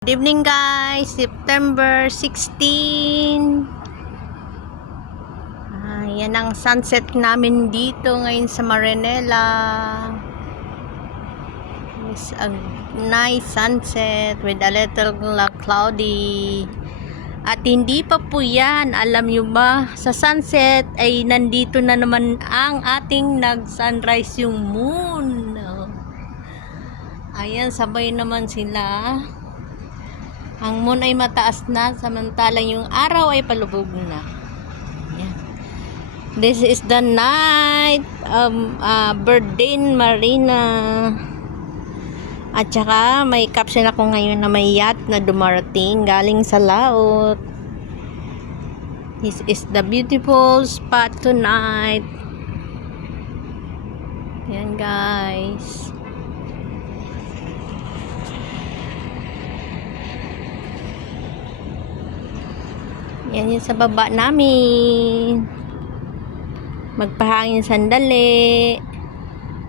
Good evening guys, September 16. Yan ang sunset namin dito ngayon sa Marinela. It's a nice sunset with a little cloudy. At hindi pa po yan, alam nyo ba, sa sunset ay nandito na naman ang ating nag-sunrise yung moon. Ayan, sabay naman sila. Ang moon ay mataas na, samantalang yung araw ay palubog na. Yan. This is the night of Berdin Marina. At saka may caption ako ngayon na may yacht na dumarating galing sa laot. This is the beautiful spot tonight. Yan guys. Yan yung sa baba namin. Magpahangin sandali.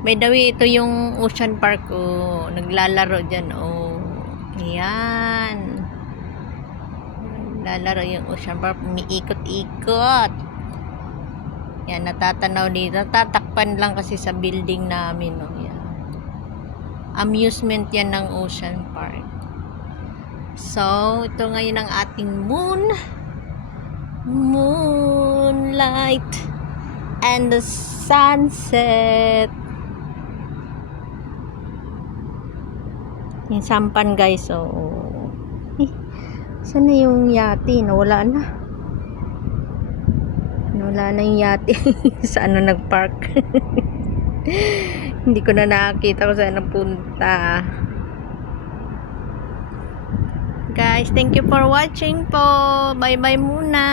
By the way, ito yung Ocean Park. Oh, naglalaro dyan. Oh, yan. Naglalaro yung Ocean Park. Umiikot-ikot. Yan, natatanaw dito. Tatakpan lang kasi sa building namin. Oh, yan. Amusement yan ng Ocean Park. So, ito ngayon ang ating moonlight and the sunset. Yung sampan guys, so saan na yung yate? Nawala na yung yate. Saan na nagpark? Hindi ko na nakakita kung saan napunta. Guys, thank you for watching po. Bye-bye muna.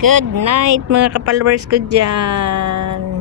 Good night mga kapalwers ko dyan.